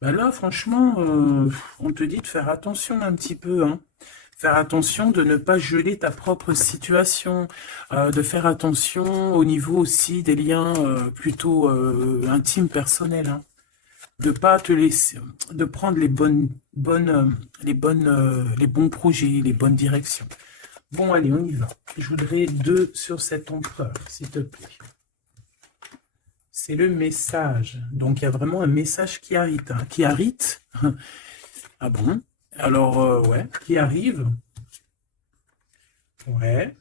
Bah là, franchement, on te dit de faire attention un petit peu, hein. Faire attention de ne pas geler ta propre situation, de faire attention au niveau aussi des liens plutôt intimes, personnels, hein. De pas te laisser, de prendre les bons projets, les bonnes directions. Bon, allez, on y va. Je voudrais deux sur cet empereur, s'il te plaît. C'est le message. Donc, il y a vraiment un message qui arrive, hein. Qui arrive. Ah bon? Alors, ouais, qui arrive. Ouais.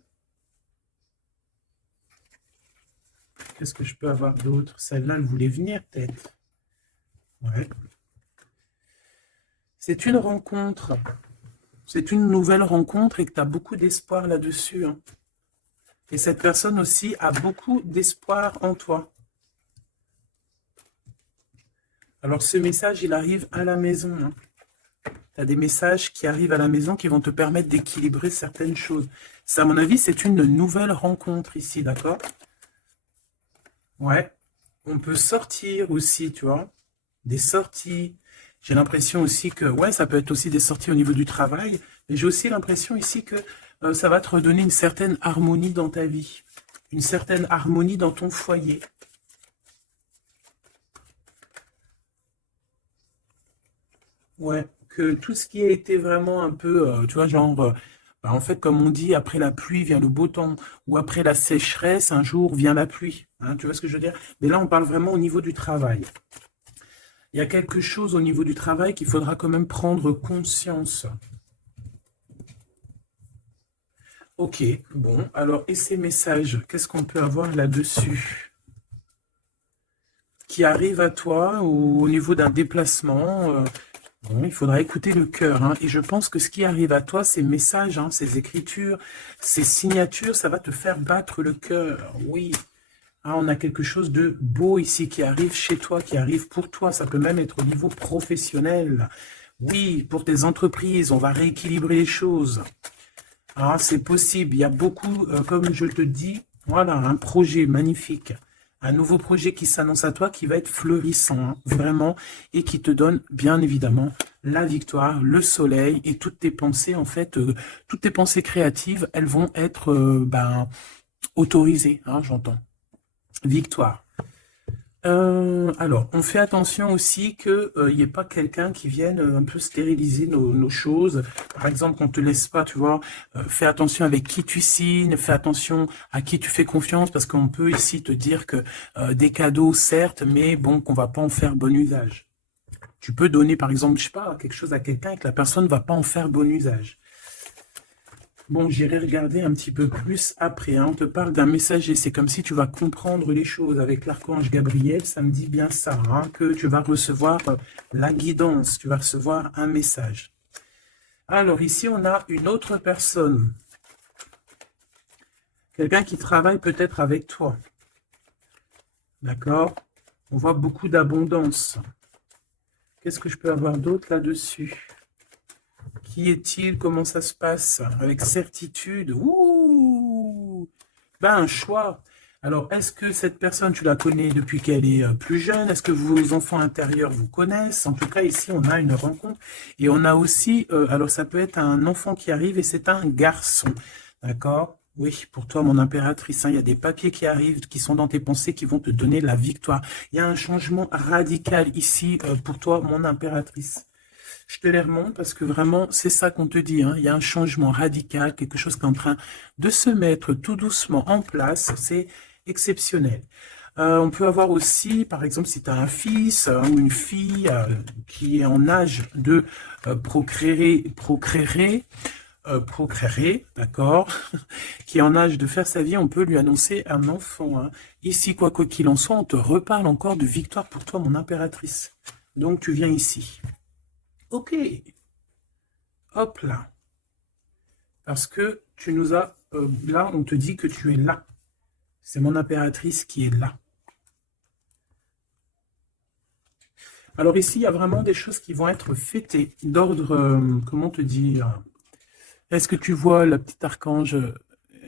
Qu'est-ce que je peux avoir d'autre? Celle-là, elle voulait venir, peut-être. Ouais. C'est une rencontre. C'est une nouvelle rencontre et que tu as beaucoup d'espoir là-dessus, hein. Et cette personne aussi a beaucoup d'espoir en toi. Alors, ce message, il arrive à la maison, hein. Tu as des messages qui arrivent à la maison qui vont te permettre d'équilibrer certaines choses. Ça, à mon avis, c'est une nouvelle rencontre ici, d'accord? Ouais. On peut sortir aussi, tu vois. Des sorties. J'ai l'impression aussi que, ouais, ça peut être aussi des sorties au niveau du travail. Mais j'ai aussi l'impression ici que ça va te redonner une certaine harmonie dans ta vie. Une certaine harmonie dans ton foyer. Ouais, que tout ce qui a été vraiment un peu, tu vois, genre, bah, en fait, comme on dit, après la pluie vient le beau temps, ou après la sécheresse, un jour vient la pluie. Hein, tu vois ce que je veux dire? Mais là, on parle vraiment au niveau du travail. Il y a quelque chose au niveau du travail qu'il faudra quand même prendre conscience. Ok, bon, alors, et ces messages, qu'est-ce qu'on peut avoir là-dessus? Qui arrive à toi ou au niveau d'un déplacement? Bon, il faudra écouter le cœur, hein. Et je pense que ce qui arrive à toi, ces messages, hein, ces écritures, ces signatures, ça va te faire battre le cœur. Oui. Ah, on a quelque chose de beau ici qui arrive chez toi, qui arrive pour toi. Ça peut même être au niveau professionnel. Oui, pour tes entreprises, on va rééquilibrer les choses. Ah, c'est possible. Il y a beaucoup, comme je te dis, voilà, un projet magnifique. Un nouveau projet qui s'annonce à toi, qui va être fleurissant, hein, vraiment, et qui te donne, bien évidemment, la victoire, le soleil, et toutes tes pensées, en fait, toutes tes pensées créatives, elles vont être ben, autorisées, hein, j'entends. Victoire. Alors, on fait attention aussi qu'il n'y ait pas quelqu'un qui vienne un peu stériliser nos choses. Par exemple, qu'on ne te laisse pas, tu vois, fais attention avec qui tu signes, fais attention à qui tu fais confiance, parce qu'on peut ici te dire que des cadeaux, certes, mais bon, qu'on va pas en faire bon usage. Tu peux donner, par exemple, je sais pas, quelque chose à quelqu'un et que la personne ne va pas en faire bon usage. Bon, j'irai regarder un petit peu plus après, hein. On te parle d'un messager. C'est comme si tu vas comprendre les choses avec l'archange Gabriel. Ça me dit bien ça, hein, que tu vas recevoir la guidance. Tu vas recevoir un message. Alors ici, on a une autre personne. Quelqu'un qui travaille peut-être avec toi. D'accord? On voit beaucoup d'abondance. Qu'est-ce que je peux avoir d'autre là-dessus? Qui est-il? Comment ça se passe? Avec certitude. Ouh! Ben, un choix. Alors, est-ce que cette personne, tu la connais depuis qu'elle est plus jeune? Est-ce que vos enfants intérieurs vous connaissent? En tout cas, ici, on a une rencontre. Et on a aussi, alors ça peut être un enfant qui arrive et c'est un garçon. D'accord? Oui, pour toi, mon impératrice, hein, il y a des papiers qui arrivent, qui sont dans tes pensées, qui vont te donner la victoire. Il y a un changement radical ici pour toi, mon impératrice. Je te les remonte parce que vraiment, c'est ça qu'on te dit, hein. Il y a un changement radical, quelque chose qui est en train de se mettre tout doucement en place. C'est exceptionnel. On peut avoir aussi, par exemple, si tu as un fils ou une fille qui est en âge de procréer, d'accord, qui est en âge de faire sa vie, on peut lui annoncer un enfant, hein. Ici, quoi qu'il en soit, on te reparle encore de victoire pour toi, mon impératrice. Donc, tu viens ici. Ok, hop là. Parce que tu nous as... là, on te dit que tu es là. C'est mon impératrice qui est là. Alors ici, il y a vraiment des choses qui vont être fêtées, d'ordre, comment te dire? Est-ce que tu vois la petite archange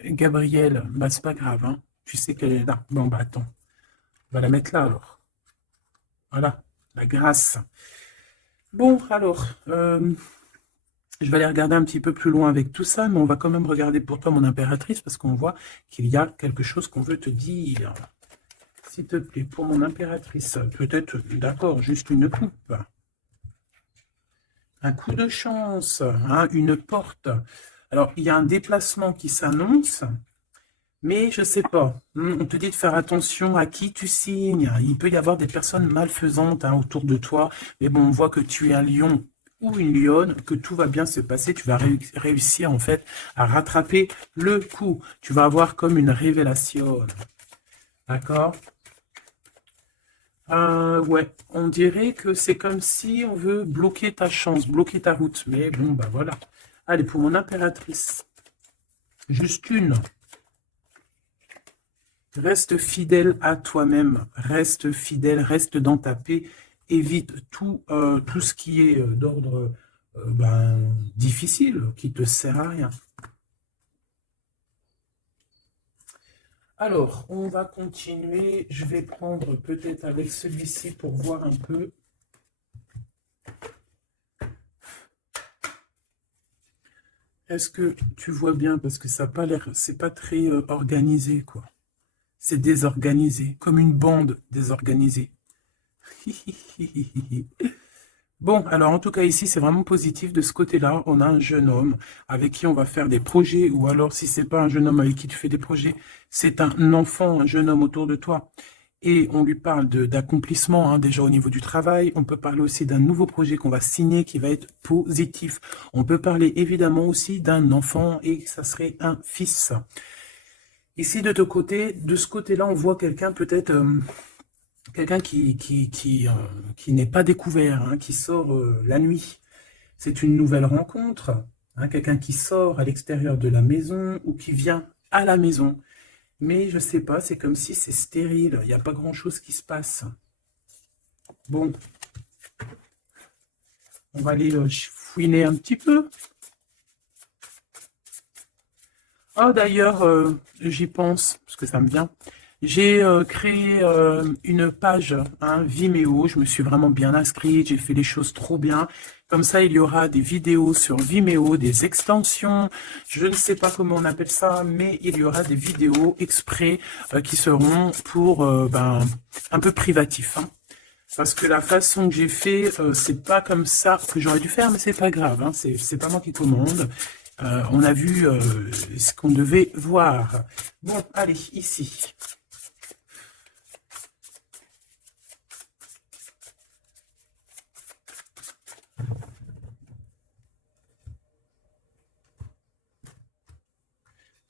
Gabrielle? Bah, c'est pas grave, hein. Tu sais qu'elle est là. Bon, bah attends. On va la mettre là alors. Voilà, la grâce. Bon, alors, je vais aller regarder un petit peu plus loin avec tout ça, mais on va quand même regarder pour toi, mon impératrice, parce qu'on voit qu'il y a quelque chose qu'on veut te dire. S'il te plaît, pour mon impératrice, peut-être, d'accord, juste une coupe. Un coup de chance, hein, une porte. Alors, il y a un déplacement qui s'annonce, mais je sais pas. On te dit de faire attention à qui tu signes. Il peut y avoir des personnes malfaisantes hein, autour de toi, mais bon, on voit que tu es un lion ou une lionne, que tout va bien se passer. Tu vas réussir en fait à rattraper le coup. Tu vas avoir comme une révélation. D'accord? Ouais, on dirait que c'est comme si on veut bloquer ta chance, bloquer ta route. Mais bon, bah voilà. Allez, pour mon impératrice, juste une. Reste fidèle à toi-même, reste fidèle, reste dans ta paix, évite tout ce qui est d'ordre difficile, qui te sert à rien. Alors, on va continuer. Je vais prendre peut-être avec celui-ci pour voir un peu. Est-ce que tu vois bien? Parce que ça n'a pas l'air, c'est pas très organisé, quoi. C'est désorganisé, comme une bande désorganisée. Bon, alors en tout cas ici, c'est vraiment positif. De ce côté-là, on a un jeune homme avec qui on va faire des projets, ou alors si c'est pas un jeune homme avec qui tu fais des projets, c'est un enfant, un jeune homme autour de toi. Et on lui parle d'accomplissement, hein, déjà au niveau du travail. On peut parler aussi d'un nouveau projet qu'on va signer qui va être positif. On peut parler évidemment aussi d'un enfant et ça serait un fils. Ici, de ce côté-là, on voit quelqu'un peut-être quelqu'un qui n'est pas découvert, hein, qui sort la nuit. C'est une nouvelle rencontre, hein, quelqu'un qui sort à l'extérieur de la maison ou qui vient à la maison. Mais je sais pas, c'est comme si c'est stérile, il n'y a pas grand-chose qui se passe. Bon, on va aller fouiner un petit peu. Ah, d'ailleurs, j'y pense, parce que ça me vient. J'ai créé une page, hein, Vimeo. Je me suis vraiment bien inscrite. J'ai fait les choses trop bien. Comme ça, il y aura des vidéos sur Vimeo, des extensions. Je ne sais pas comment on appelle ça, mais il y aura des vidéos exprès qui seront pour un peu privatif. Hein. Parce que la façon que j'ai fait, c'est pas comme ça que j'aurais dû faire, mais c'est pas grave. Hein. C'est pas moi qui commande. On a vu ce qu'on devait voir. Bon, allez, ici.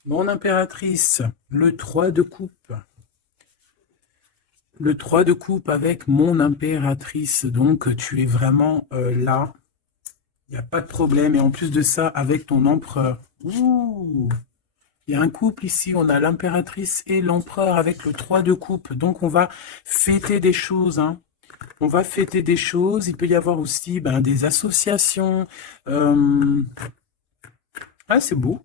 Mon impératrice, le 3 de coupe. Le 3 de coupe avec mon impératrice. Donc, tu es vraiment là. Il n'y a pas de problème. Et en plus de ça, avec ton empereur. Ouh, il y a un couple ici. On a l'impératrice et l'empereur avec le 3 de coupe. Donc, on va fêter des choses. Hein. On va fêter des choses. Il peut y avoir aussi des associations. Ah, c'est beau.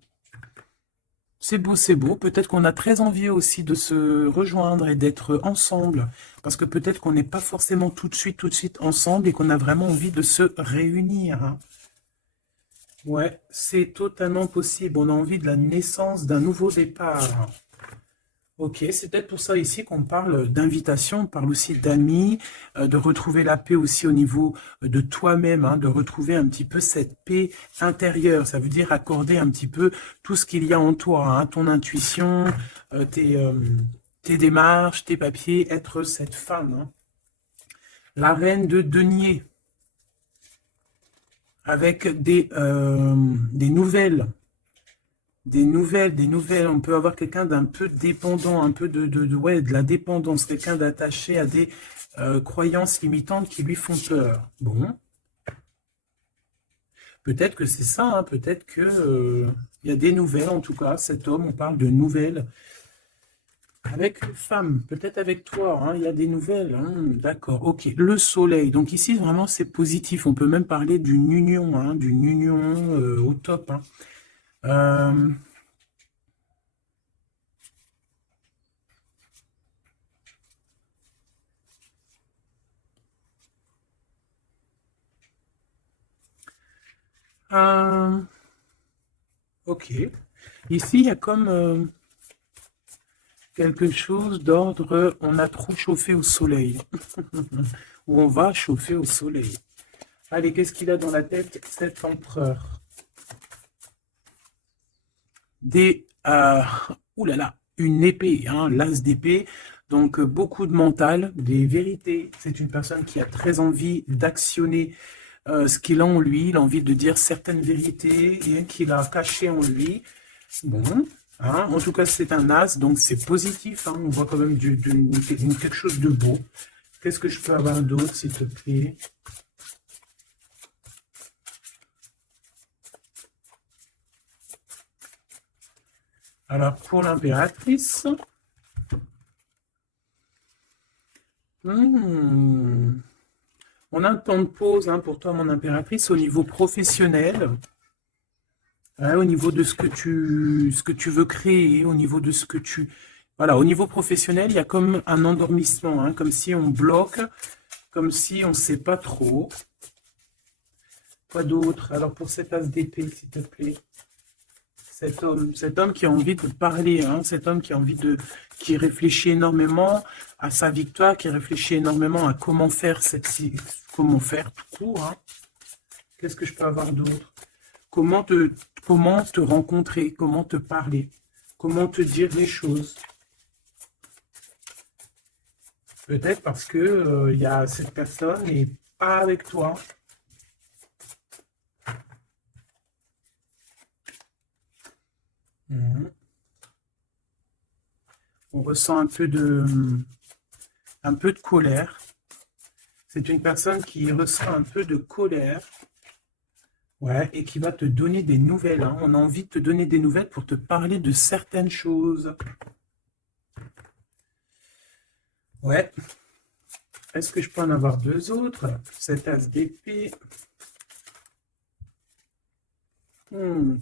C'est beau, c'est beau. Peut-être qu'on a très envie aussi de se rejoindre et d'être ensemble. Parce que peut-être qu'on n'est pas forcément tout de suite ensemble et qu'on a vraiment envie de se réunir. Hein. Ouais, c'est totalement possible. On a envie de la naissance d'un nouveau départ. Ok, c'est peut-être pour ça ici qu'on parle d'invitation, on parle aussi d'amis, de retrouver la paix aussi au niveau de toi-même, hein, de retrouver un petit peu cette paix intérieure. Ça veut dire accorder un petit peu tout ce qu'il y a en toi, hein, ton intuition, tes démarches, tes papiers, être cette femme. Hein. La reine de denier, avec des nouvelles. Des nouvelles. On peut avoir quelqu'un d'un peu dépendant, un peu ouais, de la dépendance, quelqu'un d'attaché à des croyances limitantes qui lui font peur. Bon, peut-être que c'est ça, hein, peut-être que il y a des nouvelles, en tout cas, cet homme, on parle de nouvelles. Avec une femme, peut-être avec toi, hein, il y a des nouvelles. Hein, d'accord, ok. Le soleil, donc ici, vraiment, c'est positif. On peut même parler d'une union au top. Hein. Euh, Euh, ok. Ici, il y a comme quelque chose d'ordre, on a trop chauffé au soleil. Ou on va chauffer au soleil. Allez, qu'est-ce qu'il a dans la tête, cet empereur? Ouh là là, une épée, hein, l'as d'épée. Donc, beaucoup de mental, des vérités. C'est une personne qui a très envie d'actionner ce qu'il a en lui. Il a envie de dire certaines vérités et qu'il a cachées en lui. Bon, hein, en tout cas, c'est un as, donc c'est positif. Hein, on voit quand même quelque chose de beau. Qu'est-ce que je peux avoir d'autre, s'il te plaît? Alors, pour l'impératrice, on a un temps de pause hein, pour toi, mon impératrice, au niveau professionnel, hein, au niveau de ce que tu veux créer, au niveau de ce que tu... Voilà, au niveau professionnel, il y a comme un endormissement, hein, comme si on bloque, comme si on ne sait pas trop. Quoi d'autre? Alors, pour cet as d'épée, s'il te plaît. Cet homme qui a envie de parler, hein, cet homme qui a envie de, qui réfléchit énormément à sa victoire, qui réfléchit énormément à comment faire comment faire tout court. Hein. Qu'est-ce que je peux avoir d'autre? Comment te rencontrer, comment te parler, comment te dire les choses. Peut-être parce que il y a cette personne n'est pas avec toi. Mhm. On ressent un peu de colère. C'est une personne qui ressent un peu de colère, ouais, et qui va te donner des nouvelles. Hein. On a envie de te donner des nouvelles pour te parler de certaines choses. Ouais. Est-ce que je peux en avoir deux autres? Cet as d'épée.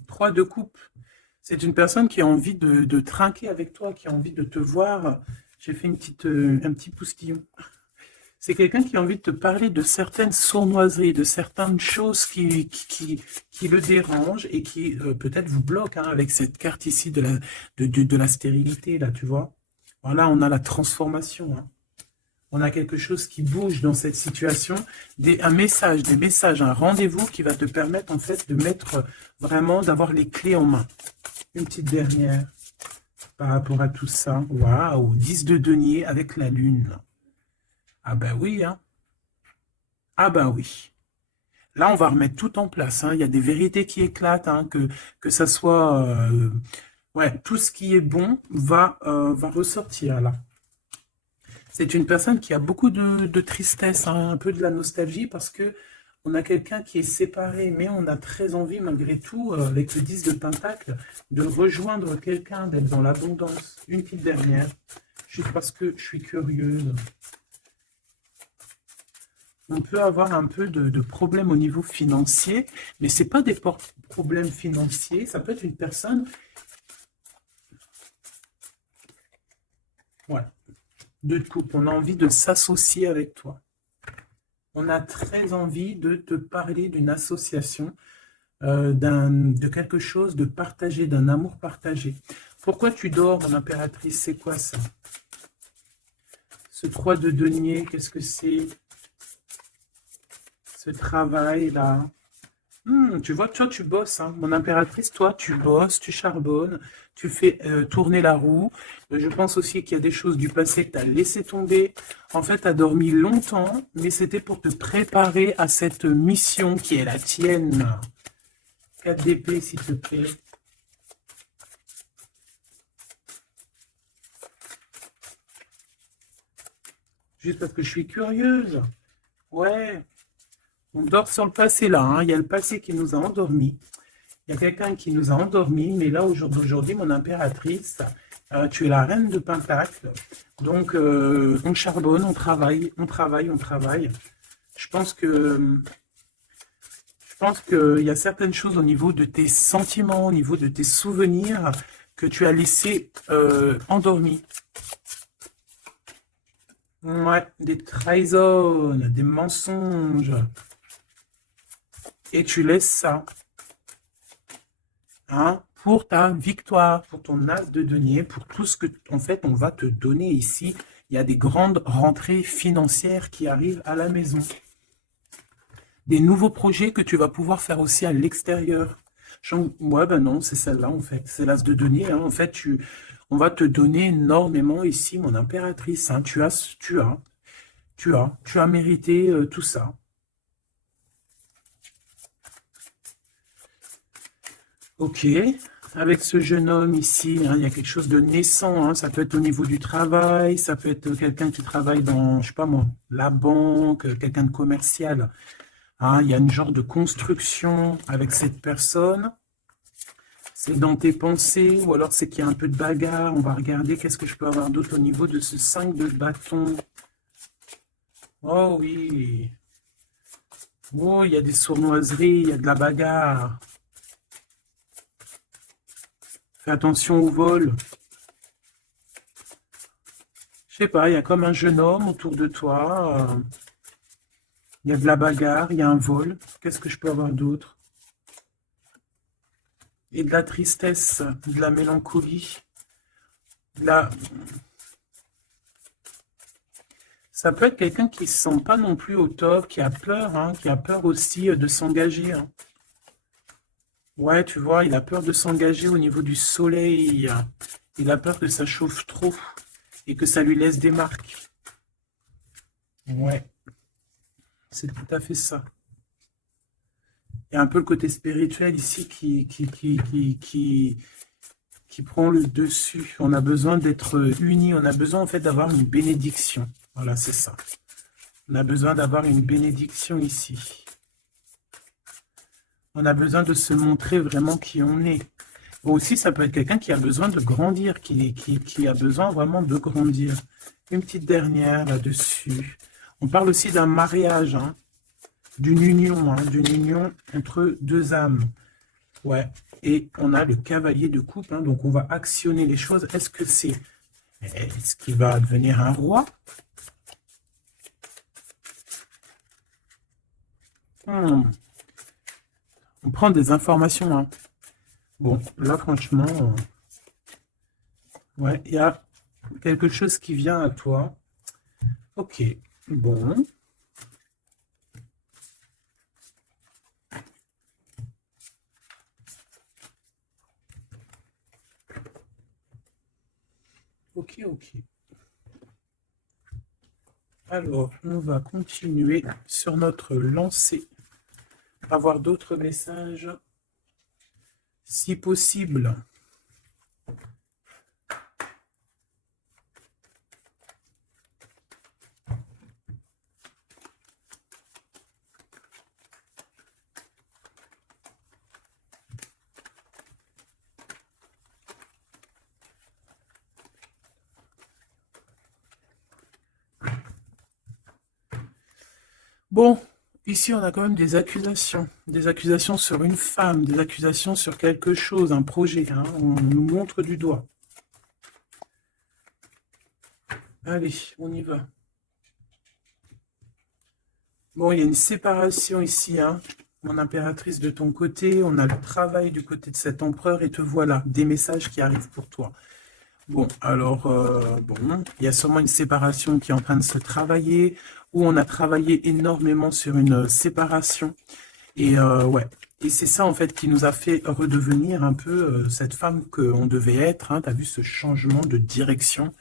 Trois de coupe. C'est une personne qui a envie de trinquer avec toi, qui a envie de te voir. J'ai fait un petit poustillon. C'est quelqu'un qui a envie de te parler de certaines sournoiseries, de certaines choses qui le dérangent et qui peut-être vous bloquent hein, avec cette carte ici de la stérilité, là, tu vois. Voilà, on a la transformation. Hein. On a quelque chose qui bouge dans cette situation, un message, des messages, un rendez-vous qui va te permettre en fait de mettre vraiment, d'avoir les clés en main. Une petite dernière par rapport à tout ça. Waouh, 10 de denier avec la lune. Ah ben oui, hein. Ah ben oui. Là, on va remettre tout en place. Hein. Il y a des vérités qui éclatent, hein, que ça soit... ouais, tout ce qui est bon va ressortir là. C'est une personne qui a beaucoup de tristesse, hein, un peu de la nostalgie, parce que on a quelqu'un qui est séparé, mais on a très envie, malgré tout, avec le 10 de Pentacle, de rejoindre quelqu'un, d'être dans l'abondance. Une petite dernière, juste parce que je suis curieuse. On peut avoir un peu de problèmes au niveau financier, mais ce n'est pas des problèmes financiers, ça peut être une personne... Ouais, de coupe, on a envie de s'associer avec toi. On a très envie de te parler d'une association, de quelque chose de partagé, d'un amour partagé. Pourquoi tu dors, mon impératrice? C'est quoi ça? Ce 3 de denier, qu'est-ce que c'est? Ce travail-là. Tu vois, toi, tu bosses, hein. Mon impératrice, toi, tu bosses, tu charbonnes, tu fais tourner la roue. Je pense aussi qu'il y a des choses du passé que tu as laissé tomber. En fait, tu as dormi longtemps, mais c'était pour te préparer à cette mission qui est la tienne. 4 d'épée, s'il te plaît. Juste parce que je suis curieuse. Ouais. On dort sur le passé là. Hein. Il y a le passé qui nous a endormis. Il y a quelqu'un qui nous a endormis. Mais là, aujourd'hui, mon impératrice, tu es la reine de Pentacle. Donc, on charbonne, on travaille, on travaille, on travaille. Je pense que... Je pense qu'il y a certaines choses au niveau de tes sentiments, au niveau de tes souvenirs que tu as laissés endormis. Ouais, des trahisons, des mensonges. Et tu laisses ça. hein, pour ta victoire, pour ton as de denier, pour tout ce que, en fait, on va te donner ici. Il y a des grandes rentrées financières qui arrivent à la maison. Des nouveaux projets que tu vas pouvoir faire aussi à l'extérieur. Ouais, ben non, c'est celle-là, en fait. C'est l'as de denier, hein. En fait, on va te donner énormément ici, mon impératrice, hein. Tu as mérité tout ça. Ok, avec ce jeune homme ici, hein, il y a quelque chose de naissant, hein. Ça peut être au niveau du travail, ça peut être quelqu'un qui travaille dans, je sais pas moi, la banque, quelqu'un de commercial, hein. Il y a une genre de construction avec cette personne. C'est dans tes pensées, ou alors c'est qu'il y a un peu de bagarre. On va regarder qu'est-ce que je peux avoir d'autre au niveau de ce 5 de bâton. Oh oui. Oh, il y a des sournoiseries, il y a de la bagarre. Fais attention au vol. Je sais pas, il y a comme un jeune homme autour de toi. Il y a de la bagarre, il y a un vol. Qu'est-ce que je peux avoir d'autre? Et de la tristesse, de la mélancolie. De la... Ça peut être quelqu'un qui ne se sent pas non plus au top, qui a peur, hein, qui a peur aussi de s'engager, hein. Ouais, tu vois, il a peur de s'engager au niveau du soleil. Il a peur que ça chauffe trop et que ça lui laisse des marques. Ouais, c'est tout à fait ça. Il y a un peu le côté spirituel ici qui prend le dessus. On a besoin d'être unis. On a besoin en fait d'avoir une bénédiction. Voilà, c'est ça. On a besoin d'avoir une bénédiction ici. On a besoin de se montrer vraiment qui on est. Aussi, ça peut être quelqu'un qui a besoin de grandir, qui a besoin vraiment de grandir. Une petite dernière là-dessus. On parle aussi d'un mariage, hein, d'une union entre deux âmes. Ouais. Et on a le cavalier de coupe, hein, donc on va actionner les choses. Est-ce qu'il va devenir un roi? On prend des informations, hein. Bon, là, franchement, ouais, il y a quelque chose qui vient à toi. Ok, bon. Ok, ok. Alors, on va continuer sur notre lancée. Avoir d'autres messages, si possible. Bon, ici on a quand même des accusations. Des accusations sur une femme, des accusations sur quelque chose, un projet, hein. On nous montre du doigt. Allez, on y va. Bon, il y a une séparation ici, hein. Mon impératrice de ton côté, on a le travail du côté de cet empereur, et te voilà, des messages qui arrivent pour toi. Bon, alors, bon, il y a sûrement une séparation qui est en train de se travailler, où on a travaillé énormément sur une séparation. Et ouais, et c'est ça en fait qui nous a fait redevenir un peu cette femme qu'on devait être, hein. Tu as vu ce changement de direction,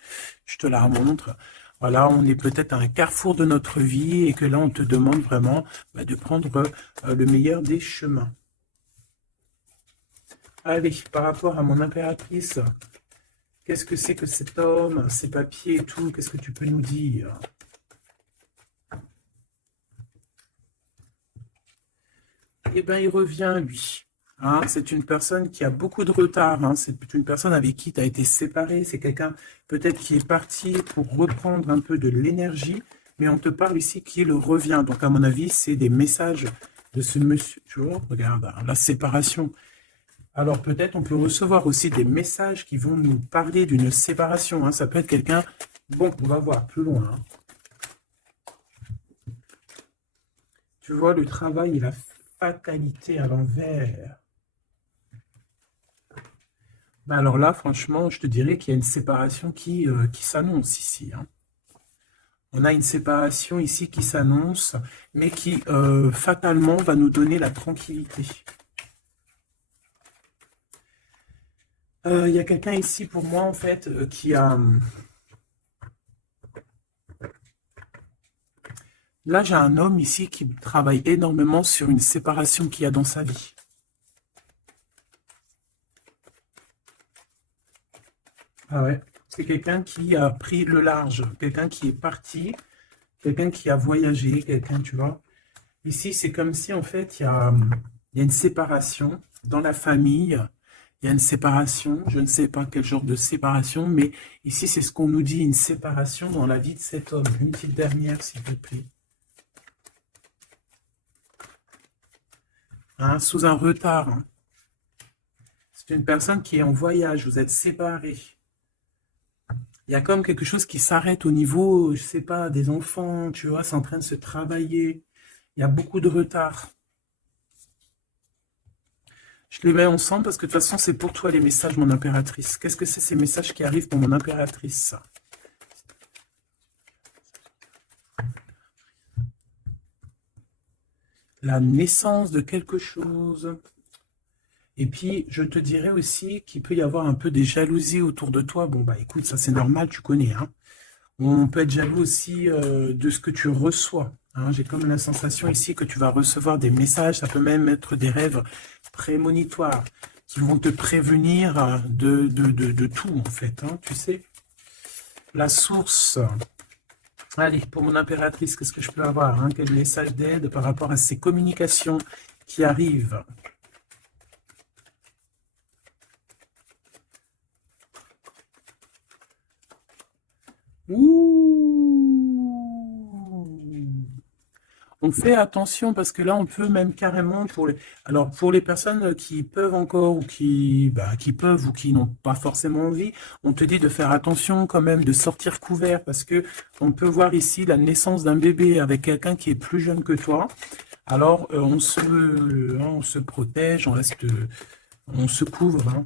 je te la remontre. Voilà, on est peut-être à un carrefour de notre vie et que là, on te demande vraiment de prendre le meilleur des chemins. Allez, par rapport à mon impératrice, qu'est-ce que c'est que cet homme, ses papiers et tout, qu'est-ce que tu peux nous dire? Eh bien, il revient, lui. Hein, c'est une personne qui a beaucoup de retard, hein. C'est une personne avec qui tu as été séparé. C'est quelqu'un peut-être qui est parti pour reprendre un peu de l'énergie, mais on te parle ici qu'il revient. Donc, à mon avis, c'est des messages de ce monsieur. Tu vois, regarde, hein, la séparation. Alors, peut-être on peut recevoir aussi des messages qui vont nous parler d'une séparation, hein. Ça peut être quelqu'un... Bon, on va voir plus loin, hein. Tu vois, le travail et la fatalité à l'envers. Bah alors là, franchement, je te dirais qu'il y a une séparation qui s'annonce ici, hein. On a une séparation ici qui s'annonce, mais qui fatalement va nous donner la tranquillité. Il y a quelqu'un ici pour moi, en fait, qui a... Là, j'ai un homme ici qui travaille énormément sur une séparation qu'il y a dans sa vie. Ah ouais. C'est quelqu'un qui a pris le large, quelqu'un qui est parti, quelqu'un qui a voyagé, quelqu'un, tu vois. Ici, c'est comme si, en fait, il y a une séparation dans la famille. Il y a une séparation, je ne sais pas quel genre de séparation, mais ici, c'est ce qu'on nous dit, une séparation dans la vie de cet homme. Une petite dernière, s'il te plaît. Hein, sous un retard, hein. C'est une personne qui est en voyage, vous êtes séparés. Il y a comme quelque chose qui s'arrête au niveau, je sais pas, des enfants, tu vois, c'est en train de se travailler. Il y a beaucoup de retard. Je les mets ensemble parce que de toute façon, c'est pour toi les messages, mon impératrice. Qu'est-ce que c'est ces messages qui arrivent pour mon impératrice? La naissance de quelque chose. Et puis, je te dirais aussi qu'il peut y avoir un peu des jalousies autour de toi. Bon, bah écoute, ça c'est normal, tu connais, hein. On peut être jaloux aussi de ce que tu reçois, hein. J'ai comme la sensation ici que tu vas recevoir des messages, ça peut même être des rêves prémonitoires qui vont te prévenir de tout, en fait, hein, tu sais. La source. Allez, pour mon impératrice, qu'est-ce que je peux avoir, hein? Quel message d'aide par rapport à ces communications qui arrivent? Ouh! On fait attention parce que là, on peut même carrément pour les... Alors, pour les personnes qui peuvent encore ou qui peuvent ou qui n'ont pas forcément envie, on te dit de faire attention quand même, de sortir couvert parce que on peut voir ici la naissance d'un bébé avec quelqu'un qui est plus jeune que toi. Alors, on se protège, on se couvre, hein.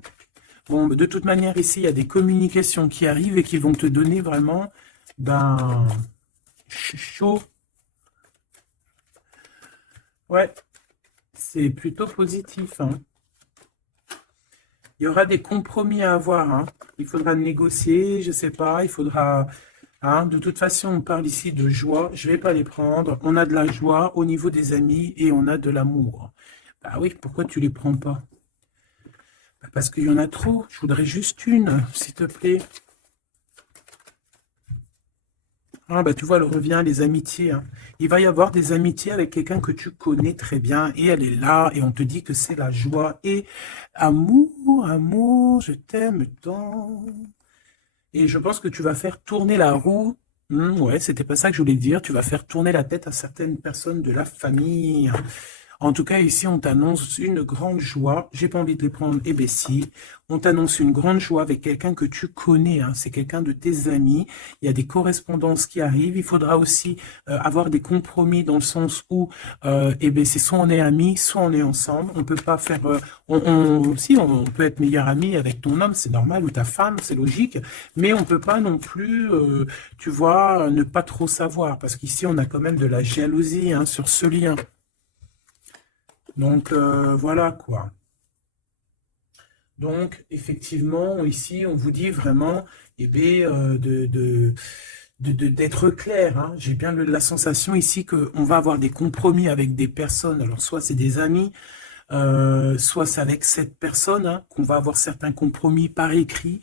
Bon, de toute manière, ici, il y a des communications qui arrivent et qui vont te donner vraiment, ben, chaud. Ouais, c'est plutôt positif, hein. Il y aura des compromis à avoir, hein. Il faudra négocier, je sais pas, il faudra... Hein, de toute façon, on parle ici de joie, je vais pas les prendre. On a de la joie au niveau des amis et on a de l'amour. Bah oui, pourquoi tu les prends pas? Bah parce qu'il y en a trop, je voudrais juste une, s'il te plaît. Ah bah tu vois, elle revient, les amitiés, hein. Il va y avoir des amitiés avec quelqu'un que tu connais très bien et elle est là et on te dit que c'est la joie et amour, amour, je t'aime tant. Et je pense que tu vas faire tourner la roue. Ouais, c'était pas ça que je voulais dire. Tu vas faire tourner la tête à certaines personnes de la famille. En tout cas, ici, on t'annonce une grande joie. J'ai pas envie de les prendre, eh ben si. On t'annonce une grande joie avec quelqu'un que tu connais, hein. C'est quelqu'un de tes amis. Il y a des correspondances qui arrivent. Il faudra aussi avoir des compromis dans le sens où, eh ben, c'est soit on est amis, soit on est ensemble. On peut pas faire, si, on peut être meilleur ami avec ton homme, c'est normal, ou ta femme, c'est logique. Mais on peut pas non plus, tu vois, ne pas trop savoir, parce qu'ici, on a quand même de la jalousie, hein, sur ce lien. Donc voilà quoi. Donc effectivement, ici, on vous dit vraiment eh bien, d'être clair, hein. J'ai bien la sensation ici qu'on va avoir des compromis avec des personnes. Alors soit c'est des amis, soit c'est avec cette personne, hein, qu'on va avoir certains compromis par écrit.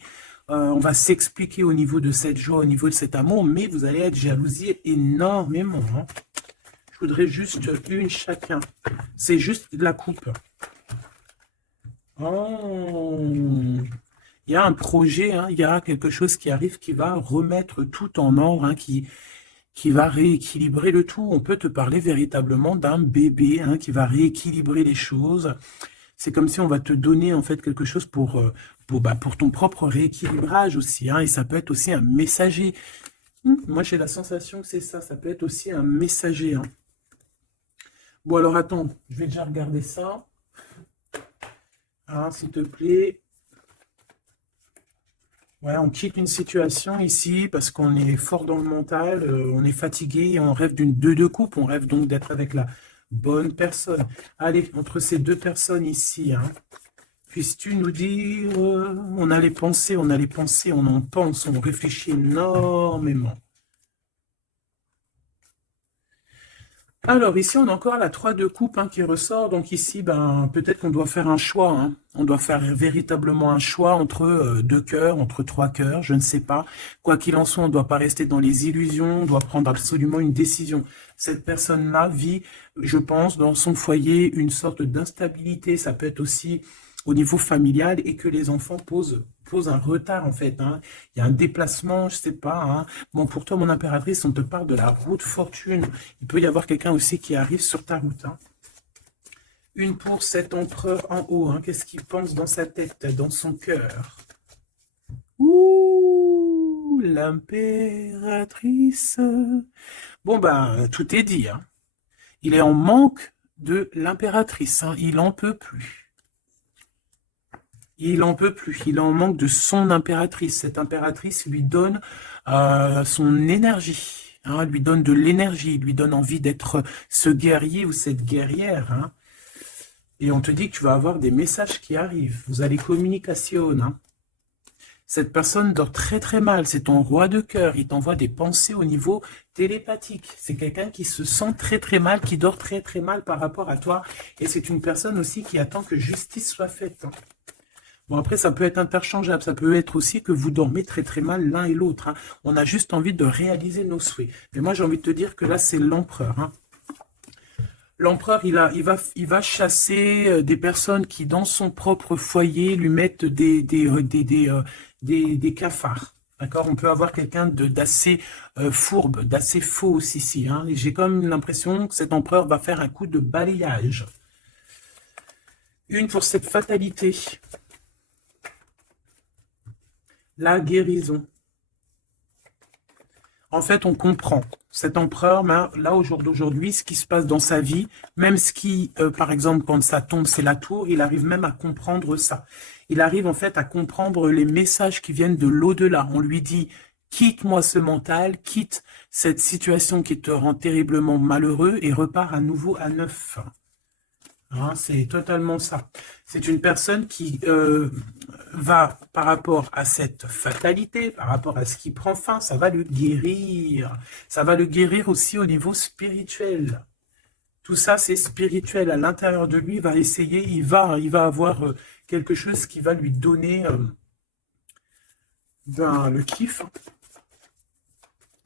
On va s'expliquer au niveau de cette joie, au niveau de cet amour, mais vous allez être jalousé énormément, hein. Je voudrais juste une chacun. C'est juste de la coupe. Oh, il y a un projet, hein, il y a quelque chose qui arrive qui va remettre tout en ordre, hein, qui va rééquilibrer le tout. On peut te parler véritablement d'un bébé, hein, qui va rééquilibrer les choses. C'est comme si on va te donner en fait quelque chose pour ton propre rééquilibrage aussi, hein, et ça peut être aussi un messager. Moi j'ai la sensation que c'est ça, ça peut être aussi un messager, hein. Bon alors attends, je vais déjà regarder ça, hein, s'il te plaît. Ouais, on quitte une situation ici parce qu'on est fort dans le mental, on est fatigué et on rêve d'une deux coupe. On rêve donc d'être avec la bonne personne. Allez, entre ces deux personnes ici, hein, puisses-tu nous dire, on a les pensées, on a les pensées, on en pense, on réfléchit énormément. Alors ici, on a encore la 3 de coupe hein, qui ressort. Donc ici, ben, peut-être qu'on doit faire un choix. Hein. On doit faire véritablement un choix entre deux cœurs, entre trois cœurs, je ne sais pas. Quoi qu'il en soit, on ne doit pas rester dans les illusions, on doit prendre absolument une décision. Cette personne-là vit, je pense, dans son foyer une sorte d'instabilité. Ça peut être aussi au niveau familial et que les enfants posent un retard en fait. Hein. Il y a un déplacement, je sais pas. Hein. Bon, pour toi, mon impératrice, on te parle de la route fortune. Il peut y avoir quelqu'un aussi qui arrive sur ta route. Hein. Une pour cet empereur en haut. Hein. Qu'est-ce qu'il pense dans sa tête, dans son cœur? Ouh, l'impératrice. Bon, ben, tout est dit. Hein. Il est en manque de l'impératrice. Hein. Il en peut plus. Il en peut plus, il en manque de son impératrice. Cette impératrice lui donne son énergie, hein, lui donne de l'énergie, lui donne envie d'être ce guerrier ou cette guerrière. Hein. Et on te dit que tu vas avoir des messages qui arrivent. Vous allez communication. Hein. Cette personne dort très très mal, c'est ton roi de cœur, il t'envoie des pensées au niveau télépathique. C'est quelqu'un qui se sent très très mal, qui dort très très mal par rapport à toi. Et c'est une personne aussi qui attend que justice soit faite. Hein. Bon, après, ça peut être interchangeable. Ça peut être aussi que vous dormez très très mal l'un et l'autre. Hein. On a juste envie de réaliser nos souhaits. Mais moi, j'ai envie de te dire que là, c'est l'empereur. Hein. L'empereur, il va chasser des personnes qui, dans son propre foyer, lui mettent des cafards. D'accord? On peut avoir quelqu'un d'assez fourbe, d'assez faux ici. Hein. Et j'ai comme l'impression que cet empereur va faire un coup de balayage. Une pour cette fatalité. La guérison. En fait, on comprend. Cet empereur, là, au jour d'aujourd'hui, ce qui se passe dans sa vie, même ce qui, par exemple, quand ça tombe, c'est la tour, il arrive même à comprendre ça. Il arrive en fait à comprendre les messages qui viennent de l'au-delà. On lui dit, quitte-moi ce mental, quitte cette situation qui te rend terriblement malheureux et repars à nouveau à neuf. Hein, c'est totalement ça. C'est une personne qui va, par rapport à cette fatalité, par rapport à ce qui prend fin, ça va le guérir. Ça va le guérir aussi au niveau spirituel. Tout ça, c'est spirituel. À l'intérieur de lui, il va essayer, il va avoir quelque chose qui va lui donner le kiff.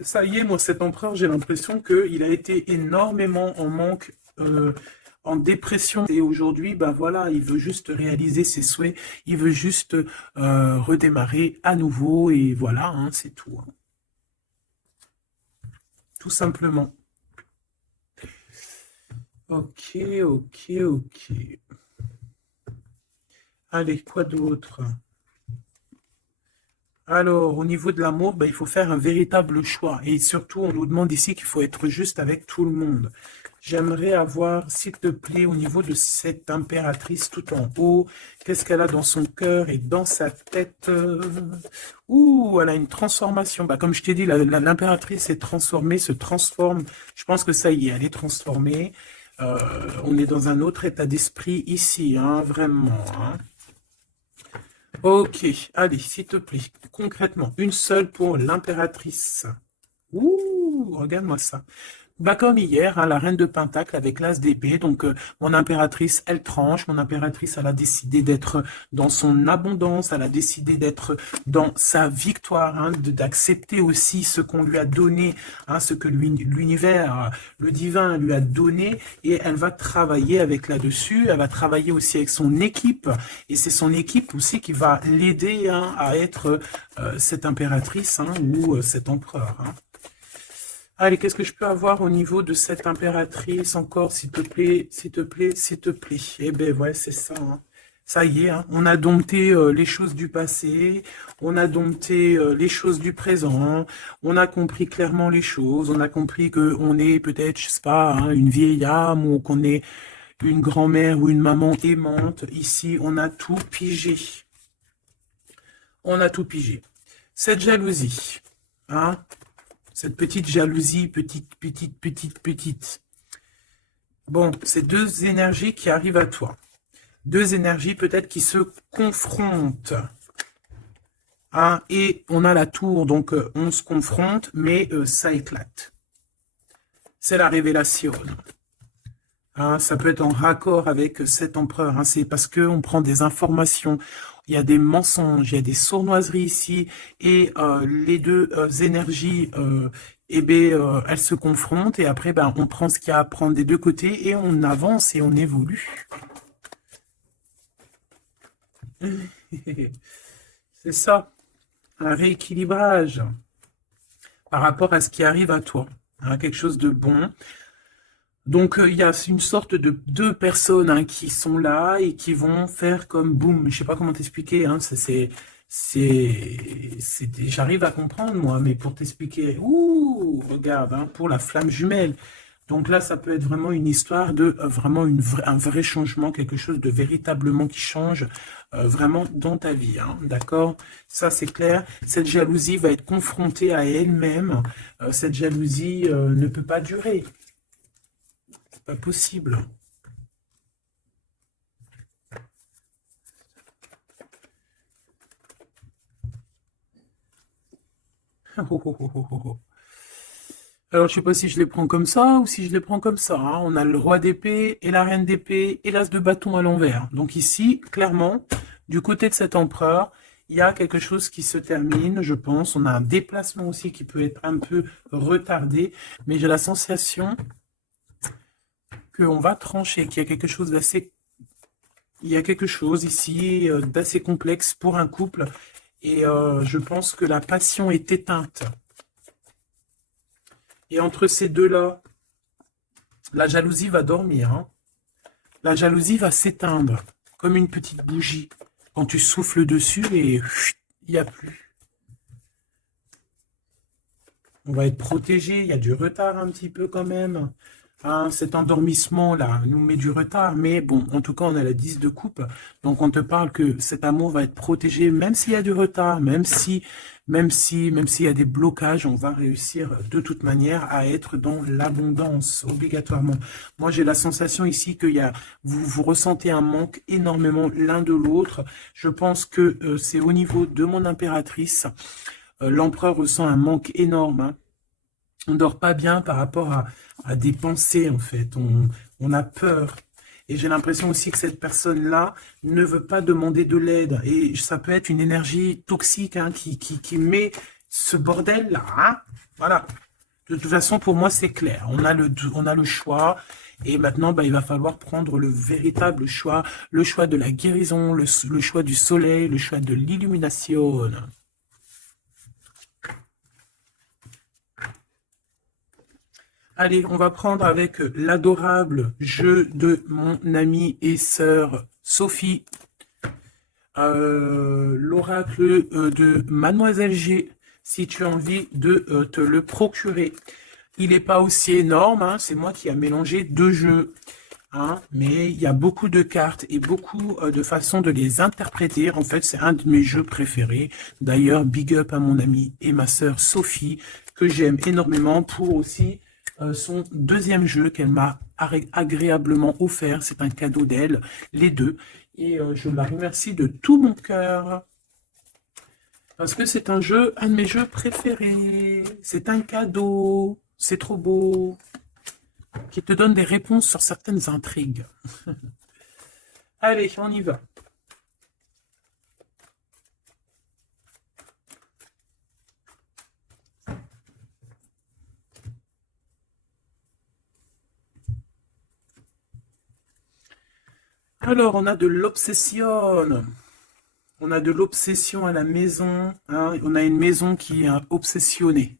Ça y est, moi, cet empereur, j'ai l'impression qu'il a été énormément en manque en dépression et aujourd'hui, ben voilà, il veut juste réaliser ses souhaits, il veut juste redémarrer à nouveau et voilà, hein, c'est tout. Hein. Tout simplement. Ok, ok, ok. Allez, quoi d'autre? Alors, au niveau de l'amour, ben, il faut faire un véritable choix. Et surtout, on nous demande ici qu'il faut être juste avec tout le monde. J'aimerais avoir, s'il te plaît, au niveau de cette impératrice tout en haut, qu'est-ce qu'elle a dans son cœur et dans sa tête? Ouh, elle a une transformation. Bah, comme je t'ai dit, l'impératrice est transformée, se transforme. Je pense que ça y est, elle est transformée. On est dans un autre état d'esprit ici, hein, vraiment. Hein. Ok, allez, s'il te plaît, concrètement, une seule pour l'impératrice. Ouh, regarde-moi ça. Bah comme hier, hein, la reine de Pentacle avec l'as d'épée, donc mon impératrice, elle tranche, mon impératrice, elle a décidé d'être dans son abondance, elle a décidé d'être dans sa victoire, hein, d'accepter aussi ce qu'on lui a donné, hein, ce que l'univers, le divin lui a donné, et elle va travailler avec là-dessus, elle va travailler aussi avec son équipe, et c'est son équipe aussi qui va l'aider hein, à être cette impératrice hein, ou cet empereur. Hein. Allez, qu'est-ce que je peux avoir au niveau de cette impératrice encore, s'il te plaît, s'il te plaît, s'il te plaît. Eh ben ouais, c'est ça. Hein. Ça y est, hein, on a dompté les choses du passé, on a dompté les choses du présent, on a compris clairement les choses, on a compris qu'on est peut-être, je sais pas, hein, une vieille âme ou qu'on est une grand-mère ou une maman aimante. Ici, on a tout pigé. On a tout pigé. Cette jalousie, hein, cette petite jalousie, petite. Bon, c'est deux énergies qui arrivent à toi. Deux énergies peut-être qui se confrontent. Hein, et on a la tour, donc on se confronte, mais ça éclate. C'est la révélation. Hein, ça peut être en raccord avec cet empereur. Hein, c'est parce qu'on prend des informations. Il y a des mensonges, il y a des sournoiseries ici. Et les deux énergies, eh ben, elles se confrontent. Et après, ben, on prend ce qu'il y a à prendre des deux côtés. Et on avance et on évolue. C'est ça. Un rééquilibrage par rapport à ce qui arrive à toi. Hein, quelque chose de bon. Donc, il y a une sorte de deux personnes hein, qui sont là et qui vont faire comme boum. Je sais pas comment t'expliquer. Hein, j'arrive à comprendre, moi, mais pour t'expliquer, ouh, regarde, hein, pour la flamme jumelle. Donc là, ça peut être vraiment une histoire de vraiment un vrai changement, quelque chose de véritablement qui change vraiment dans ta vie. Hein, d'accord? Ça, c'est clair. Cette jalousie va être confrontée à elle-même. Cette jalousie ne peut pas durer. C'est pas possible. Alors, je sais pas si je les prends comme ça ou si je les prends comme ça. Hein. On a le roi d'épée et la reine d'épée et l'as de bâton à l'envers. Donc ici, clairement, du côté de cet empereur, il y a quelque chose qui se termine, je pense. On a un déplacement aussi qui peut être un peu retardé. Mais j'ai la sensation qu'on va trancher, qu'il y a quelque chose d'assez... Il y a quelque chose ici d'assez complexe pour un couple. Et je pense que la passion est éteinte. Et entre ces deux-là, la jalousie va dormir. Hein. La jalousie va s'éteindre, comme une petite bougie. Quand tu souffles dessus et il n'y a plus. On va être protégé, il y a du retard un petit peu quand même. Hein, cet endormissement-là nous met du retard, mais bon, en tout cas, on a la 10 de coupe. Donc, on te parle que cet amour va être protégé, même s'il y a du retard, même s'il y a des blocages, on va réussir de toute manière à être dans l'abondance, obligatoirement. Moi, j'ai la sensation ici que vous ressentez un manque énormément l'un de l'autre. Je pense que c'est au niveau de mon impératrice. L'empereur ressent un manque énorme, hein. On dort pas bien par rapport à des pensées, en fait. On a peur. Et j'ai l'impression aussi que cette personne-là ne veut pas demander de l'aide. Et ça peut être une énergie toxique hein, qui met ce bordel-là. Hein, voilà. De toute façon, pour moi, c'est clair. On a le choix. Et maintenant, bah, il va falloir prendre le véritable choix. Le choix de la guérison, le choix du soleil, le choix de l'illumination. Allez, on va prendre avec l'adorable jeu de mon amie et sœur Sophie. L'oracle de Mademoiselle G, si tu as envie de te le procurer. Il n'est pas aussi énorme, hein, c'est moi qui ai mélangé deux jeux. Hein, mais il y a beaucoup de cartes et beaucoup de façons de les interpréter. En fait, c'est un de mes jeux préférés. D'ailleurs, big up à mon amie et ma sœur Sophie, que j'aime énormément pour aussi son deuxième jeu qu'elle m'a agréablement offert. C'est un cadeau d'elle, les deux. Et je la remercie de tout mon cœur. Parce que c'est un de mes jeux préférés. C'est un cadeau. C'est trop beau. Qui te donne des réponses sur certaines intrigues. Allez, on y va. Alors, on a de l'obsession. On a de l'obsession à la maison. Hein. On a une maison qui est obsessionnée.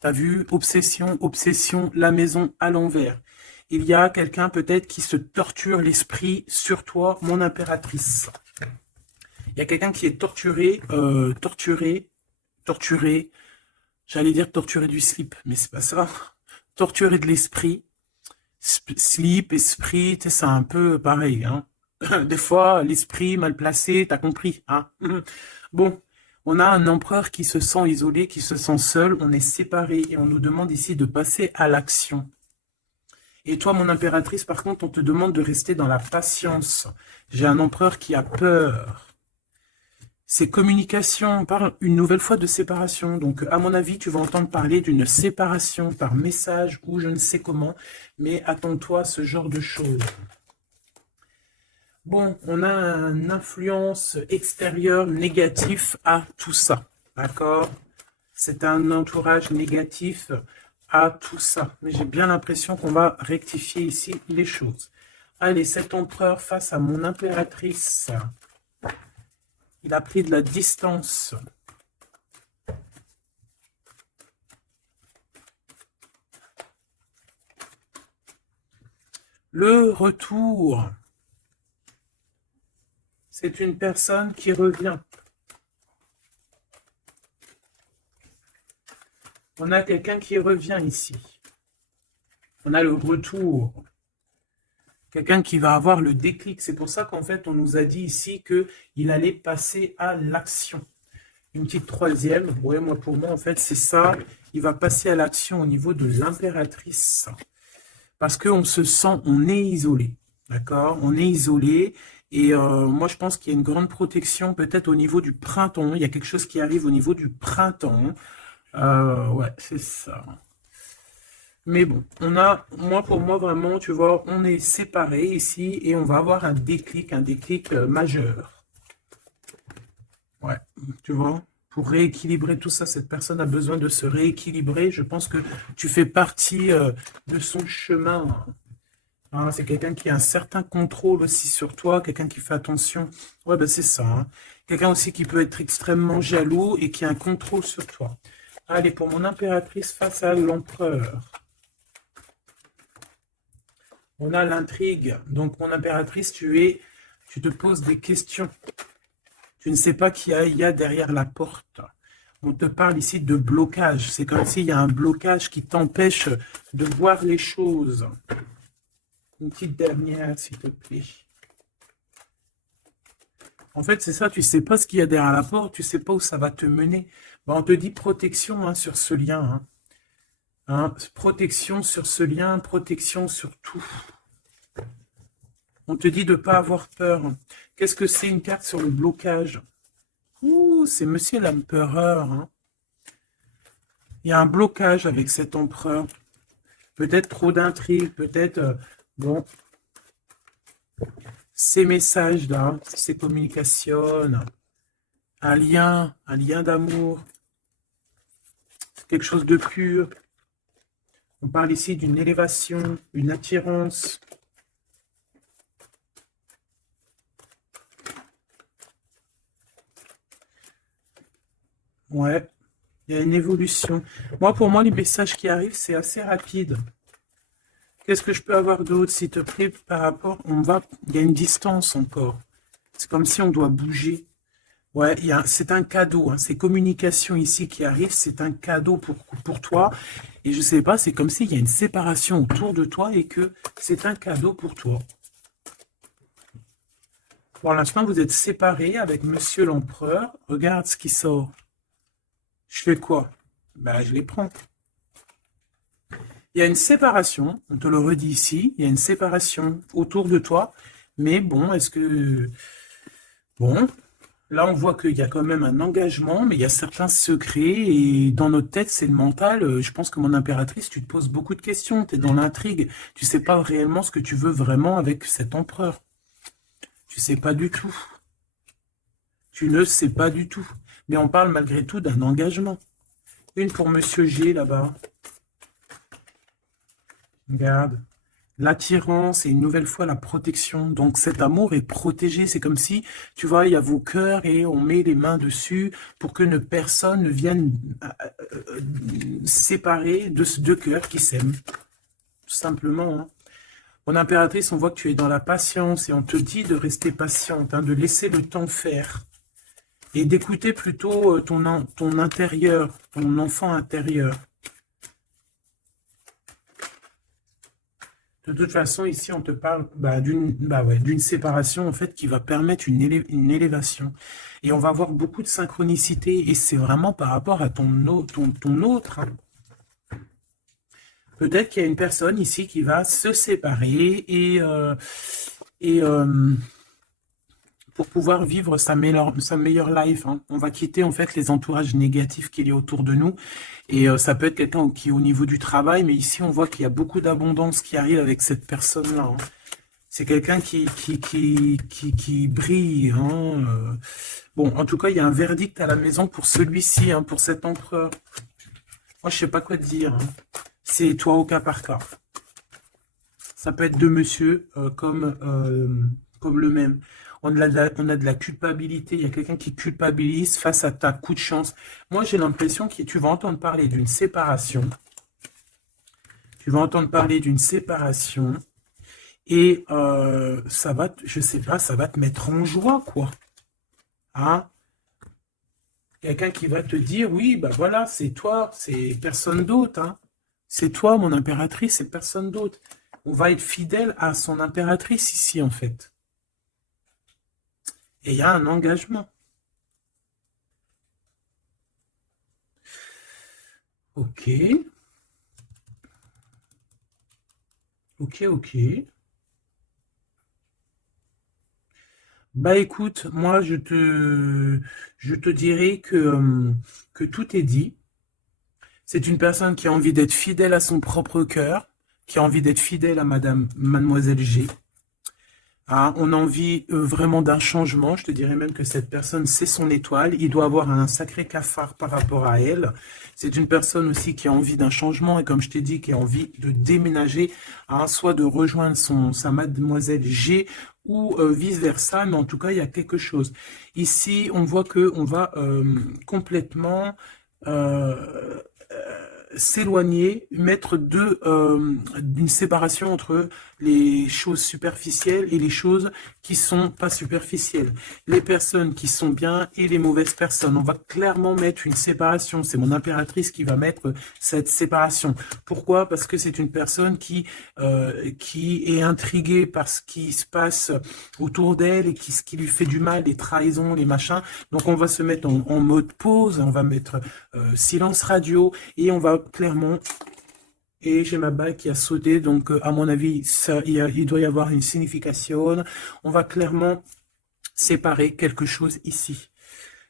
T'as vu? Obsession, obsession, la maison à l'envers. Il y a quelqu'un peut-être qui se torture l'esprit sur toi, mon impératrice. Il y a quelqu'un qui est torturé, torturé. J'allais dire torturé du slip, mais c'est pas ça. Torturé de l'esprit. Slip, esprit, c'est un peu pareil. Hein. Des fois, l'esprit mal placé, t'as compris. Hein. Bon, On a un empereur qui se sent isolé, qui se sent seul, on est séparés et on nous demande ici de passer à l'action. Et toi, mon impératrice, par contre, on te demande de rester dans la patience. J'ai un empereur qui a peur. C'est communication, on parle une nouvelle fois de séparation. Donc, à mon avis, tu vas entendre parler d'une séparation par message ou je ne sais comment, mais attends-toi à ce genre de choses. Bon, on a une influence extérieure négative à tout ça, d'accord? C'est un entourage négatif à tout ça. Mais j'ai bien l'impression qu'on va rectifier ici les choses. Allez, cet empereur face à mon impératrice, il a pris de la distance. Le retour, c'est une personne qui revient. On a quelqu'un qui revient ici. On a le retour. Quelqu'un qui va avoir le déclic. C'est pour ça qu'en fait, on nous a dit ici qu'il allait passer à l'action. Une petite troisième. Ouais, pour moi, en fait, c'est ça. Il va passer à l'action au niveau de l'impératrice. Parce qu'on se sent, on est isolé. D'accord? On est isolé. Et moi, je pense qu'il y a une grande protection peut-être au niveau du printemps. Il y a quelque chose qui arrive au niveau du printemps. Ouais, c'est ça. Mais bon, pour moi, vraiment, tu vois, on est séparés ici et on va avoir un déclic majeur. Ouais, tu vois, pour rééquilibrer tout ça, cette personne a besoin de se rééquilibrer. Je pense que tu fais partie de son chemin. Hein, c'est quelqu'un qui a un certain contrôle aussi sur toi, quelqu'un qui fait attention. Ouais, ben c'est ça. Hein. Quelqu'un aussi qui peut être extrêmement jaloux et qui a un contrôle sur toi. Allez, pour mon impératrice face à l'empereur. On a l'intrigue. Donc, mon impératrice, tu te poses des questions. Tu ne sais pas qui il y a derrière la porte. On te parle ici de blocage. C'est comme s'il y a un blocage qui t'empêche de voir les choses. Une petite dernière, s'il te plaît. En fait, c'est ça, tu ne sais pas ce qu'il y a derrière la porte, tu ne sais pas où ça va te mener. Ben, on te dit protection hein, sur ce lien. Hein. Hein, protection sur ce lien, protection sur tout. On te dit de ne pas avoir peur. Qu'est-ce que c'est une carte sur le blocage? Ouh, c'est Monsieur l'Empereur. Hein. Il y a un blocage avec cet empereur. Peut-être trop d'intrigues, peut-être... bon, ces messages-là, ces communications, un lien d'amour, quelque chose de pur. On parle ici d'une élévation, une attirance. Ouais, il y a une évolution. Moi, pour moi, les messages qui arrivent, c'est assez rapide. Qu'est-ce que je peux avoir d'autre, s'il te plaît, par rapport... il y a une distance encore. C'est comme si on doit bouger. Ouais, c'est un cadeau. Hein. Ces communications ici qui arrivent, c'est un cadeau pour toi. Et je sais pas, c'est comme s'il y a une séparation autour de toi et que c'est un cadeau pour toi. Pour l'instant, vous êtes séparés avec Monsieur l'Empereur. Regarde ce qui sort. Je fais quoi? Ben, je les prends. Il y a une séparation, on te le redit ici, il y a une séparation autour de toi. Mais bon, est-ce que... Bon, là on voit qu'il y a quand même un engagement, mais il y a certains secrets. Et dans notre tête, c'est le mental. Je pense que mon impératrice, tu te poses beaucoup de questions. Tu es dans l'intrigue. Tu ne sais pas réellement ce que tu veux vraiment avec cet empereur. Tu ne sais pas du tout. Tu ne sais pas du tout. Mais on parle malgré tout d'un engagement. Une pour Monsieur G là-bas. Regarde. L'attirance et une nouvelle fois la protection. Donc cet amour est protégé. C'est comme si, tu vois, il y a vos cœurs et on met les mains dessus pour que personne ne vienne séparer de ces deux cœurs qui s'aiment. Tout simplement. Hein. Mon impératrice, on voit que tu es dans la patience et on te dit de rester patiente, hein, de laisser le temps faire. Et d'écouter plutôt ton intérieur, ton enfant intérieur. De toute façon, ici, on te parle d'une séparation, en fait, qui va permettre une élévation. Et on va avoir beaucoup de synchronicité. Et c'est vraiment par rapport à ton autre, hein. Peut-être qu'il y a une personne ici qui va se séparer et pour pouvoir vivre sa meilleure life, hein. On va quitter en fait les entourages négatifs qu'il y a autour de nous. Et ça peut être quelqu'un qui est au niveau du travail, mais ici on voit qu'il y a beaucoup d'abondance qui arrive avec cette personne-là, hein. C'est quelqu'un qui brille, hein. Bon, en tout cas, il y a un verdict à la maison pour celui-ci, hein, pour cet empereur. Moi, je sais pas quoi te dire, hein. C'est toi au cas par cas. Ça peut être deux monsieur comme le même. On a de la culpabilité. Il y a quelqu'un qui culpabilise face à ta coup de chance. Moi, j'ai l'impression que tu vas entendre parler d'une séparation. Tu vas entendre parler d'une séparation. Et ça va, je sais pas, ça va te mettre en joie, quoi. Hein? Quelqu'un qui va te dire, oui, bah voilà, c'est toi, c'est personne d'autre, hein. C'est toi, mon impératrice, c'est personne d'autre. On va être fidèle à son impératrice ici, en fait. Et il y a un engagement. Ok. Ok, ok. Bah écoute, moi je te dirais que tout est dit. C'est une personne qui a envie d'être fidèle à son propre cœur, qui a envie d'être fidèle à Mademoiselle G. Ah, on a envie vraiment d'un changement. Je te dirais même que cette personne, c'est son étoile. Il doit avoir un sacré cafard par rapport à elle. C'est une personne aussi qui a envie d'un changement et comme je t'ai dit, qui a envie de déménager, hein, soit de rejoindre sa Mademoiselle G ou vice-versa. Mais en tout cas, il y a quelque chose. Ici, on voit que on va complètement euh, s'éloigner, mettre d'une séparation entre les choses superficielles et les choses qui sont pas superficielles. Les personnes qui sont bien et les mauvaises personnes. On va clairement mettre une séparation. C'est mon impératrice qui va mettre cette séparation. Pourquoi? Parce que c'est une personne qui est intriguée par ce qui se passe autour d'elle et ce qui lui fait du mal, les trahisons, les machins. Donc on va se mettre en mode pause, on va mettre silence radio et on va clairement... Et j'ai ma bague qui a sauté, donc à mon avis, il doit y avoir une signification. On va clairement séparer quelque chose ici.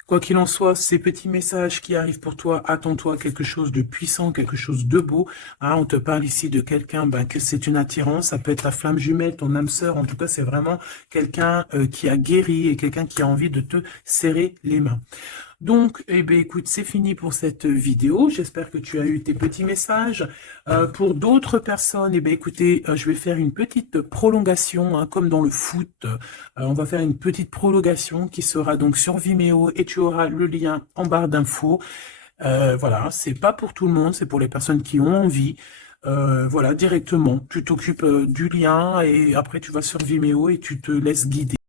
Quoi qu'il en soit, ces petits messages qui arrivent pour toi, attends-toi à quelque chose de puissant, quelque chose de beau. Hein, on te parle ici de quelqu'un que c'est une attirance, ça peut être ta flamme jumelle, ton âme sœur. En tout cas, c'est vraiment quelqu'un qui a guéri et quelqu'un qui a envie de te serrer les mains. Donc, eh bien, écoute, c'est fini pour cette vidéo. J'espère que tu as eu tes petits messages. Pour d'autres personnes, eh bien, écoutez, je vais faire une petite prolongation, hein, comme dans le foot. On va faire une petite prolongation qui sera donc sur Vimeo et tu auras le lien en barre d'infos. Voilà, c'est pas pour tout le monde, c'est pour les personnes qui ont envie. Voilà, directement, tu t'occupes du lien et après tu vas sur Vimeo et tu te laisses guider.